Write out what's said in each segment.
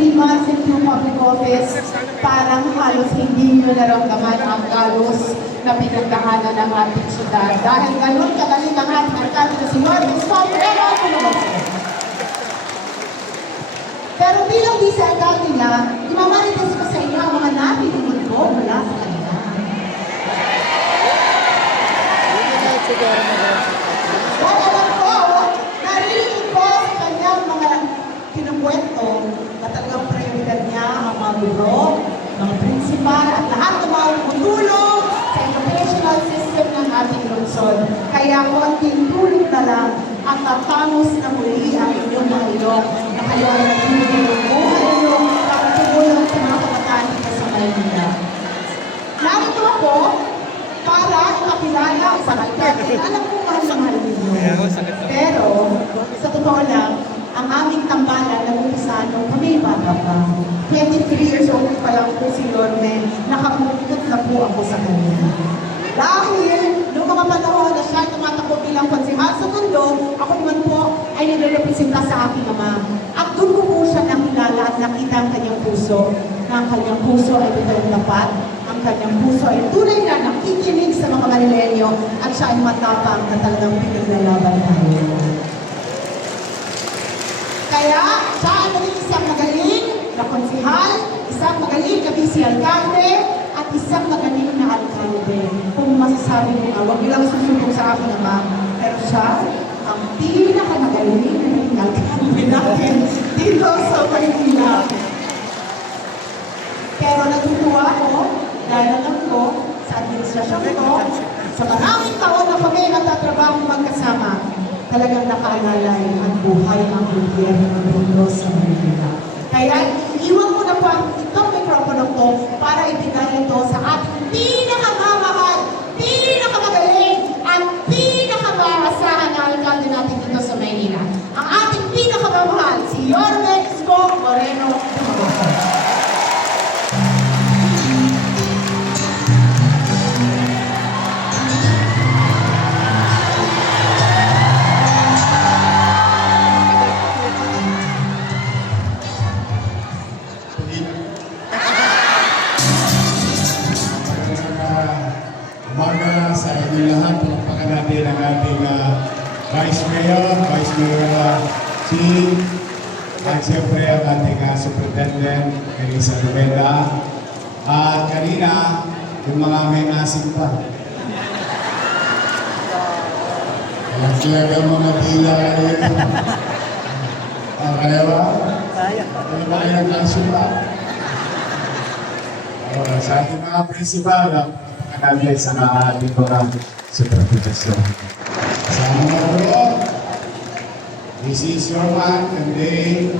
3 months into public office, parang halos hindi nyo naramdaman ang galos na pinagdaanan ng ating syudad. Dahil ganun kagaling ang ating alkalde na si Marvin Sombrero. Pero bilang vice-alkalde niya, imamarites ko sa inyo ang mga napinunod ko mula sa kanya. Dahil alam ko, narinig ko sa kanyang mga kinukwento na talagang prioridad niya ang mga guro, mga prinsipal, at lahat ng mga tumutulong sa educational system ng ating lungsod. Kaya konting tulong na lang at tatangos na muli ang inyong mga ilong na kayo ay nagbibigay ng buhay niyo para tumulong sa mga kabataan dito sa Maynila. Narito ako para ipakilala sa alkalde. Alam ko mahal na mahal ninyo. Pero, sa totoo lang, ang aming tambalan nag-umpisa nung kami bata pa. 23 years old pa lang po si Lorne, nakapulot na po ako sa kanya. Dahil, noong mga panahon na siya tumatakbo bilang konsehal sa Tondo, ako naman po ay nire-representa sa aking ama. At doon ko po siya nakilala at nakita ang kanyang puso, na ang kanyang puso ay totoong tapat, ang kanyang puso ay tunay na nakikinig sa mga Manilenyo, at siya ay matapang na talagang pinaglalaban tayo. Kaya, siya ay naging isang magaling na konsehal, isang magaling na vice-alkalde, at isang magaling na alkalde. Kung masasabi mo nga, huwag nilang susubok sa akin naman, pero siya, ang pinakamagaling na naging alkalde natin dito sa Maynila. Pero natutuwa ako, dahil alam ko, sa administrasyon ko, sa maraming taon na kami nagtatrabaho magkasama, talagang nakaalalay ang buhay ng gobyerno ng mundo sa Maynila. Kaya iwan ko na po itong mikropono ko para ibigay ito sa ating pinakamamahal, pinakamagaling, at pinakamaasahan na alkalde natin dito sa Maynila. Ang ating pinakamamahal, si Yorme Isko Moreno Dumagoso. Umaga sa inyo lahat, pagpakan natin ang ating Vice Mayor Chief, at siyempre ang ating Superintendent, Elisa Rivera, at kanina, yung mga may asin pa. Talaga mga tila kayo. Kaya ba? Ano ba kayo nag-asin pa? Sa ating mga prinsipal, kanabi sa mga ating mga supervision. Sa mga bro, this is your man, and day,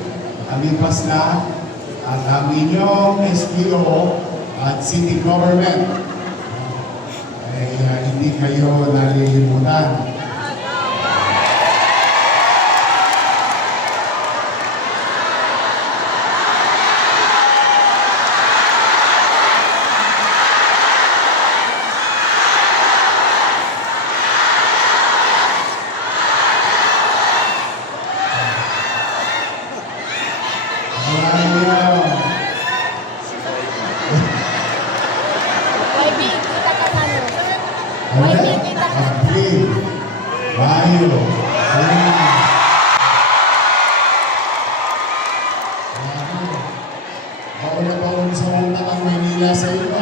aming pasna, at ang inyong SPO at city government. Ay hindi kayo nalilimutan. April, Mayo, ako na baon sa unang ang Maynila sa iyo.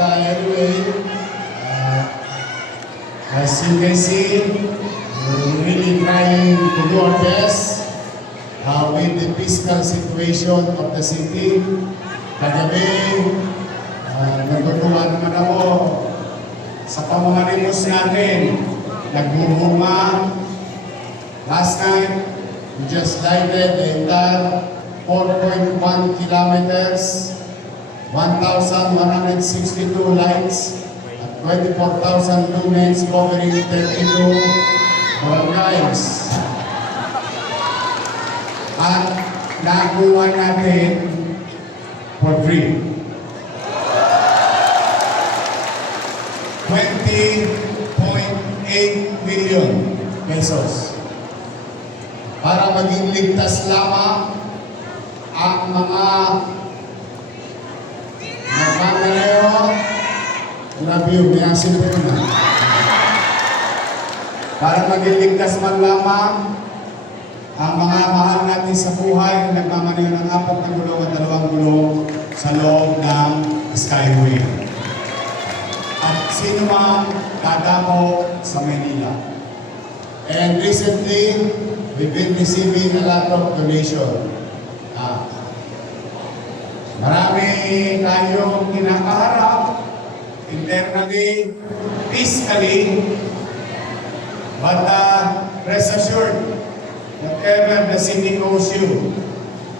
Anyway, as you can see, we're really trying to do our best with the fiscal situation of the city. Kagabi, nagtutuwa naman ako sa pamamalimos natin. Nagbubunga. Last night, we just lighted the entire 4.1 kilometers, 1,162 lights, at 24,000 lumens covering 32 barangays. At nakuha natin for free 20.8 million pesos. para maging ligtas lamang ang mga nagmamaneho. Grabe yun, may asin pa yun, ha? Para maging ligtas man lamang ang mga mahal natin sa buhay na nagmamaneho ng 4 na gulong at 2 gulong sa loob ng Skyway. At sino mang dadamo sa Manila. And recently, we've been receiving a lot of donation. Marami tayong kinakaharap internally, physically, but rest assured, whatever the city owes you,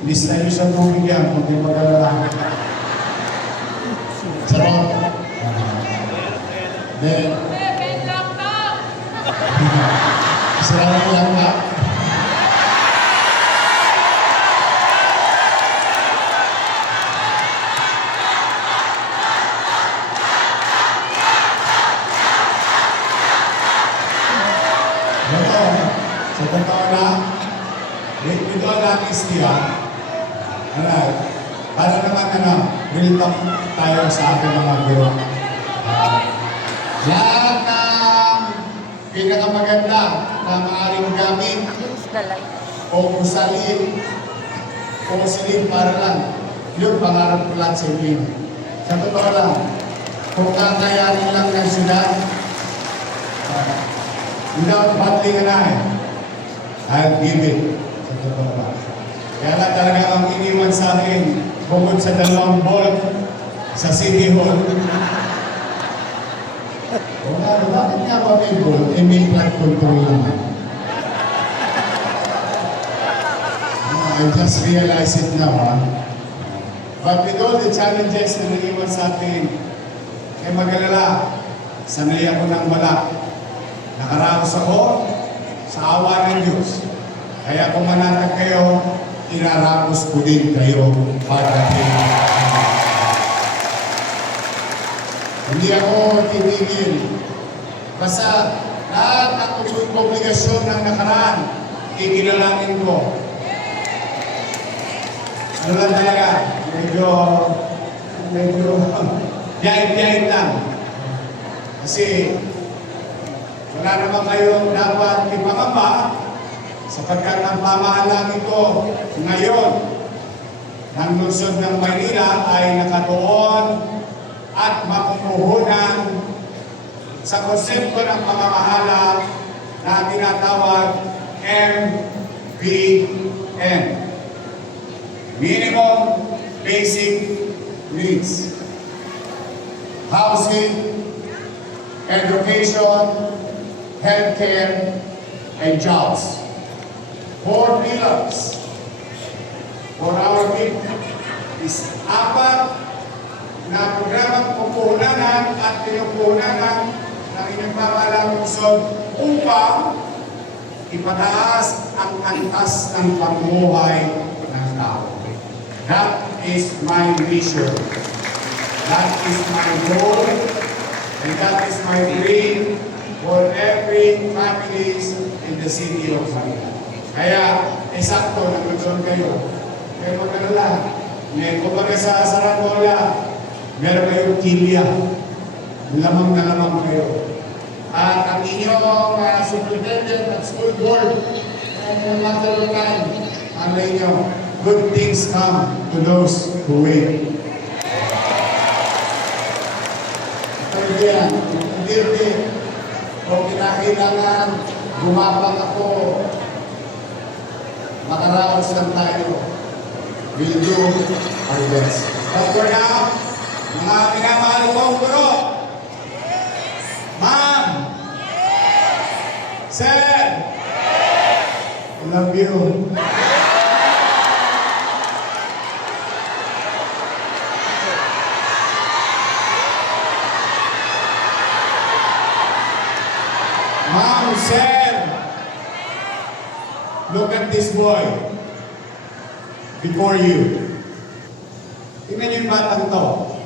ilis na yun sa tubig yan, kung di mag-alala. Sarot. Then, salamat lang na. Sa totoo na, with all honesty, para naman real talk tayo sa ating mga guro. Lahat ng pinakamaganda na maaaring gamit o kusalin o silin para lang, yun pangarap ko lang sa inyo. Sa totoo lang, kung kakayanin lang ng syudad, without battling I'll give it. Sa totoo lang. Kaya lang talaga ang iniwan sa akin, bukod sa 2 bolt sa City Hall. Bakit nga ba may bolt? May flood control naman. I just realized it now, But with all the challenges na naiwan sa atin, ay mag-alala, sanay ako ng wala. Nakaraos ako sa awa ng Diyos. Kaya kung manatag kayo, irarapos ko din kayo para kayo. Hindi ako titigil. Basta lahat ng obligasyon ng nakaraan, ikinalangin ko. Ano lang talaga, medyo yait-yait lang. Kasi wala naman kayong dapat ipangamba sapagkat ang pamahalaan ito ngayon ng lungsod ng Maynila ay nakatuon at makumuhunan sa konsepto ng pamamahala na tinatawag MBN. Minimum Basic Needs. Housing, education, healthcare, and jobs. 4 pillars for our people is 4 na programang pupuhunanan at pinupuhunanan ng inyong pamahalang lungsod upang ipataas ang antas ng pamumuhay ng tao. That is my mission. That is my goal. And that is my dream for every families in the city of Manila. Kaya, sakto, nag-lungsod kayo. Kaya mag-alala, may kumbaga sa Saragola, meron kayong kilya. Lamang na lamang kayo. At ang inyong superintendent at school board, ang matulunan, ang inyo, good things come to those who wait. Hindi yan. Hindi. Kung kinakailangan, gumapang ako, makaraos lang tayo. We'll do our best. But for now, mga minamahal kong guro, Ma'am, Sir, I love you. Ma'am, Sir, look at this boy before you. Tingnan niyo yung batang to.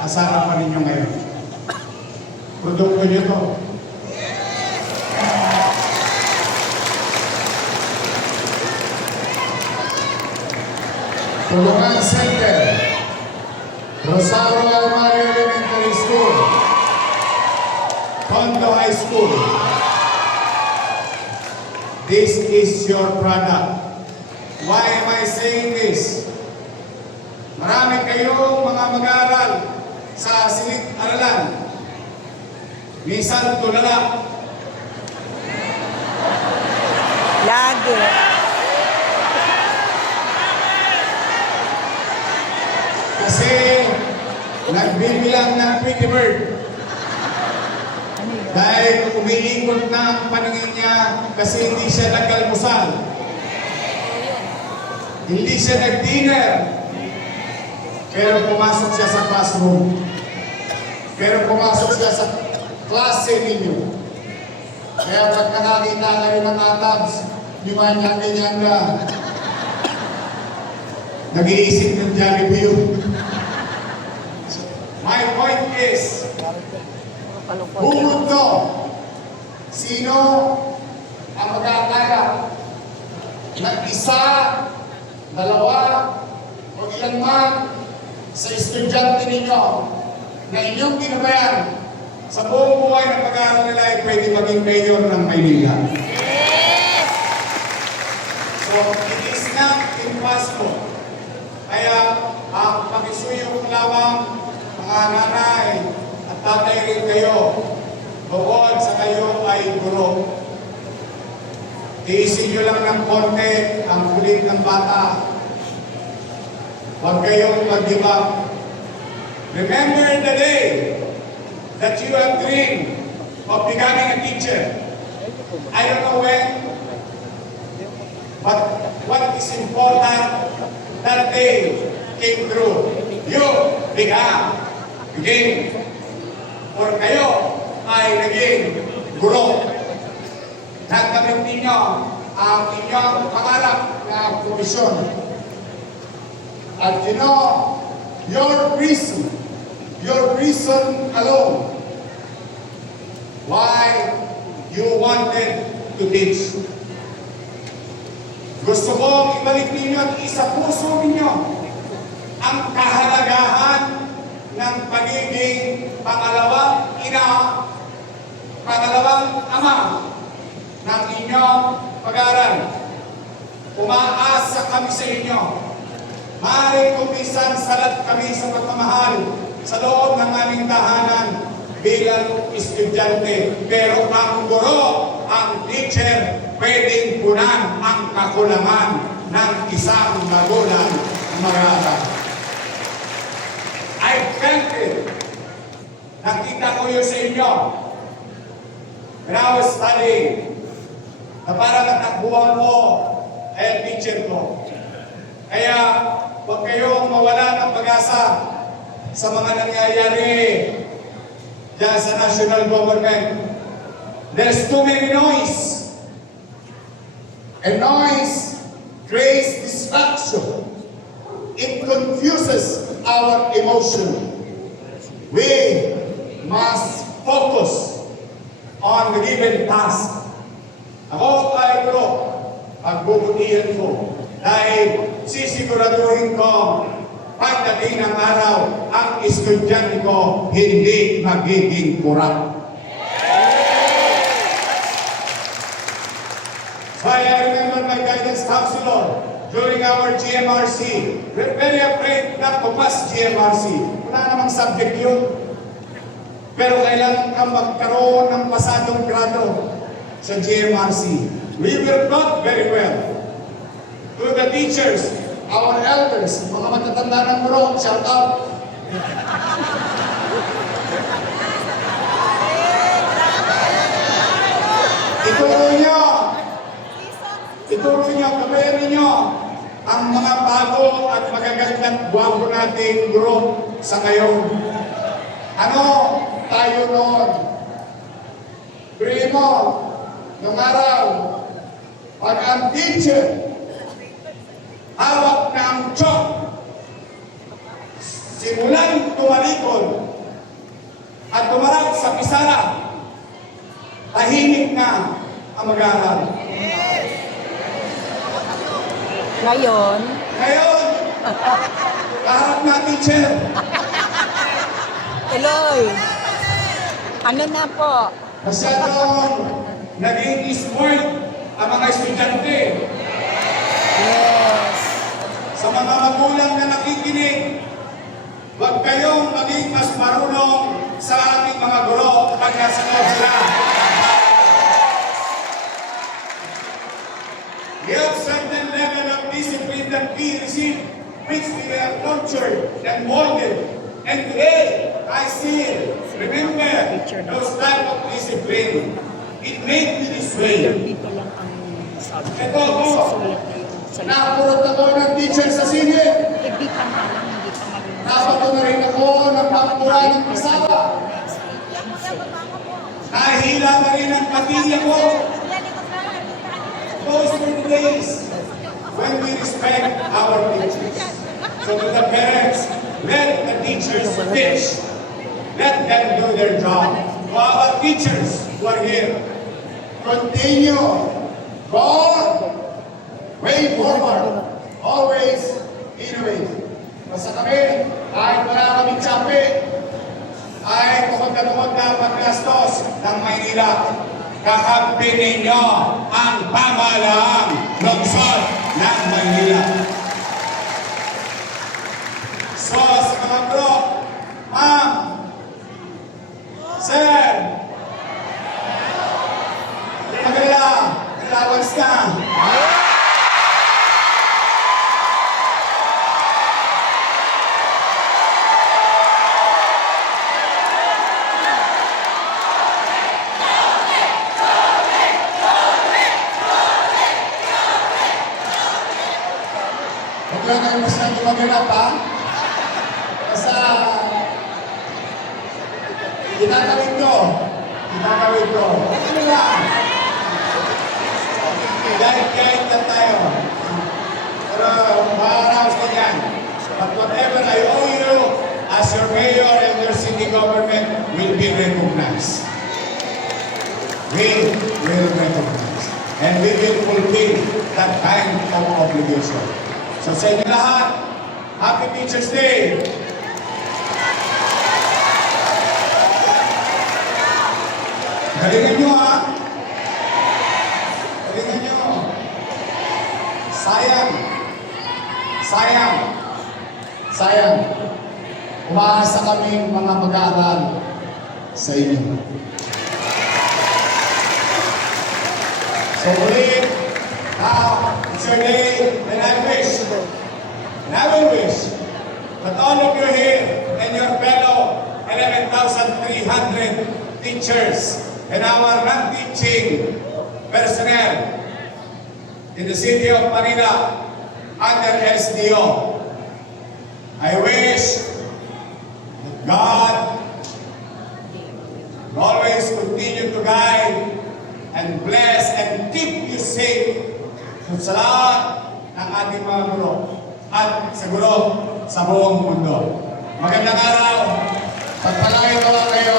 Asara pa ninyo ngayon. Produkto niyo to. Tulungan Center, Rosario Almario Elementary School, Tondo High School. This is your product. Why am I saying this? Marami kayong mga mag-aaral sa silid-aralan. Minsan tulala. Lagi. Kasi nagbibilang ng Pretty Bird. Dahil umiikot na ang paningin niya kasi hindi siya nag-almusal. Hindi siya nag-dinner. Pero pumasok siya sa classroom. Pero pumasok siya sa klase ninyo. Kaya pag nakakita kayo ng atabs, ganyan na. Nag-iisip ng Jollibee yun. My point is, who would know? Sino ang mag-aakala ng isa, dalawa, o ilan man sa estudyante ninyo na inyong ginabayan sa buong buhay ng pag-aaral nila ay pwede maging mayor ng Maynila. So, it is not impossible. Kaya, pakisuyo ko lamang mga nanay at tatay rin kayo, bukod sa kayo ay guro. Tiisin nyo lang ng konti ang kulit ng bata. Huwag kayong mag-give up. Remember the day that you have dreamed of becoming a teacher. I don't know when, but what is important, that day came true. You became, or kayo ay naging guro. Nagkamit ninyo ang inyong pangarap na komisyon. At you know, your reason alone why you wanted to teach. Gusto kong ibalik ninyo at isa puso ninyo ang kahalagahan ng pagiging pangalawang ina, pangalawang ama ng inyong pag-aaral. Umaasa kami sa inyo. Maaaring kumisan salat kami sa pagmamahal sa loob ng aming tahanan bilang estudyante. Pero ang guro, ang teacher, pwedeng punan ang kakulangan ng isang magulang mag-aaral. I felt it. Nakita ko yun sa inyo. When I was studying, na parang natakbuhan ko ay teacher ko. Kaya huwag kayong mawala ng pag-asa sa mga nangyayari dyan sa national government. There's too many noise. And noise creates distraction. It confuses our emotion. We must focus on the given task. Ako ay bro, pagbubutihan ko dahil sisiguraduhin ko pagdating ng araw ang estudyante ko hindi magiging kurap. So I remember my guidance counselor during our GMRC. We're very afraid not to pass GMRC. Wala namang subject yun. Pero kailangan kang magkaroon ng pasadong grado sa GMRC. We were taught very well. To the teachers, our elders, mga matatanda ng guro, shout out. Ituro nyo, gabayan ninyo ang mga bago at magagandang gwapo nating guro sa ngayon. Ano tayo noon? Primo, nung araw, pag ang teacher, hawak ng chalk, simulan tumalikod at tumarap sa pisara, tahimik na ang mag-aaral. Ngayon, Ngayon, Kaharap na teacher. Eloy. Ano na po? Masyadong naging spoiled ang mga estudyante. Yes. Sa mga magulang na nakikinig, huwag kayong maging mas marunong sa ating mga guro pag nasa loob sila. We have certain level of discipline that we receive, which we were tortured and molded. And today, I still remember those type of discipline. It made me this way. Dito lang ang sabi. Ito, ito. Susulat na yung salita. Napurot ako ng teacher sa singit. Hindi ka nga lang, hindi ka marunong. Napato na rin ako ng pagpura ng kasama. Nahihila na rin ang patilya ko. Those were the days when we respect our teachers. So to the parents, let the teachers teach. Let them do their job. To our teachers who are here, continue. Go way forward. Always innovate. Basta kami, kahit wala kami tsapi, ay tukod na paggastos ng Maynila. Kakampi ninyo ang pamahalaang lungsod ng Maynila. So, sa mga bro, ma'am, sir, maganda, allowance na. Huwag lang kayo mas nang gumaganap, ha? Basta, ginagawin ko. Ano lang? Guide lang tayo. Pero, maaraos ka dyan. But whatever I owe you, as your mayor and your city government will be recognized. We will recognize. And we will fulfill that kind of obligation. So sa inyo lahat, Happy Teacher's Day! Galingan nyo, ha? Galingan nyo. Sayang. Umaasa kami mga mag-aaral sa inyo. So ulit, now, it's your day, and I will wish that all of you here and your fellow 11,300 teachers and our non-teaching personnel in the city of Manila under SDO. I wish that God will always continue to guide and bless and keep you safe sa lahat ng ating mga guro at siguro sa buong mundo. Magandang araw. Pagpalain ko kayo